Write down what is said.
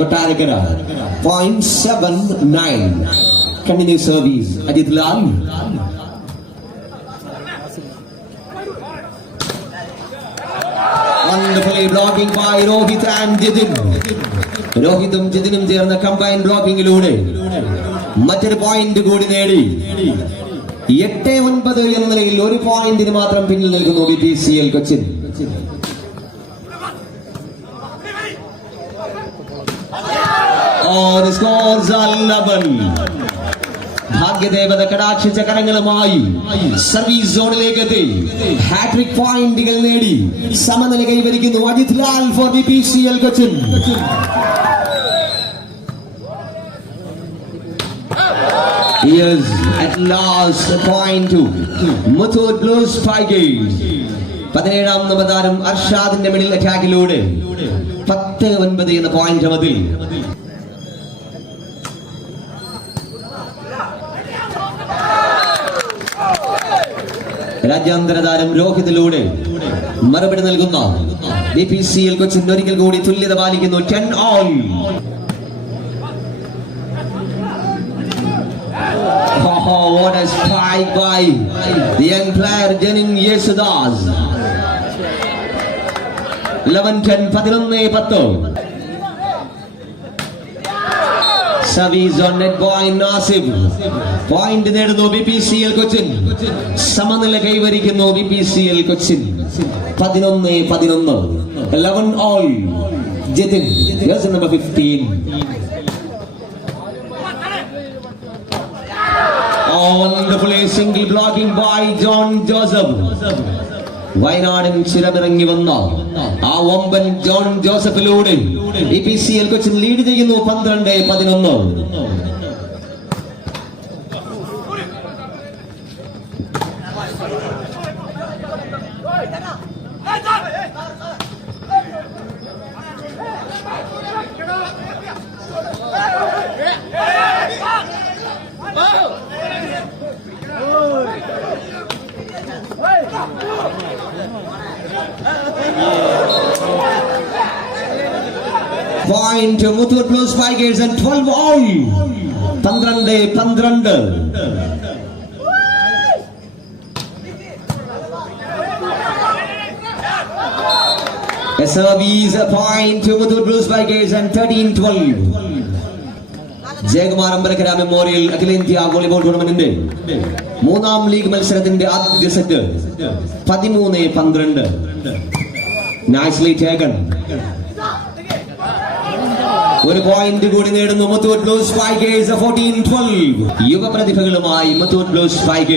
Kottarakara 0.79. Continuous service. Ajit Lal. Wonderfully blocking by Rohit and Jitin. Rohitum Jitinum ചേർന്ന combined blocking-ലൂടെ മറ്റൊരു point കൂടി നേടി 8-9 എന്ന നിലയിൽ ഒരു പോയിന്റിന് മാത്രം പിന്നിൽ നിൽക്കുന്നു BPCL Cochin. The scores are 11. ഭാഗ്യദേവത കടാക്ഷിച്ച കരങ്ങളുമായി സർവീസ് സോണിലേക്ക് എത്തി ഹാട്രിക് പോയിന്റുകൾ നേടി സമനില കൈവരിക്കുന്നു Ajith Lal for BPCL Cochin. Here's at last point to Muthoot Blues Tigers. 17ാം നമ്പർ താരം അർഷാദിന്റെ മിഡിൽ അറ്റാക്കിലൂടെ 10-9 എന്ന പോയിന്റ് മതിൽ. രാജ്യാന്തര താരം രോഹിതിലൂടെ മറുപടി നൽകുന്ന BPCL കൊച്ചിൻ ഒരിക്കൽ കൂടി തുല്യത പാലിക്കുന്നു. 10-all. What a strike by the young player Janin Yesudas. 11-10 11-10. Service on net point Nasib. Point നേടുന്നു BPCL കൊച്ചിൻ. സമനില കൈവരിക്കുന്നു BPCL Cochin. 11-11. 11-all. Jitin. Here's number 15. Wonderfully single blocking by John Joseph. വയനാടൻ ചിരമിറങ്ങി വന്ന ആ വമ്പൻ ജോൺ ജോസഫിലൂടെ BPCL കൊച്ചിൻ ലീഡ് ചെയ്യുന്നു 12-11. Point to Muthoot Blues Tigers and 12-all. 12-12. A service point to Muthoot Blues Tigers and 13-12. Jayakumar Ambalakkara memorial അഖിലേന്ത്യാ volleyball ടൂർണമെന്റിന്റെ 3ാം league മത്സരത്തിന്റെ ആദ്യ set 13-12. Nicely taken. ഒരു point കൂടി നേടുന്നു Muthoot Blues Tigers 14-12. യുവ പ്രതിഭകളുമായി Muthoot Blues Tigers.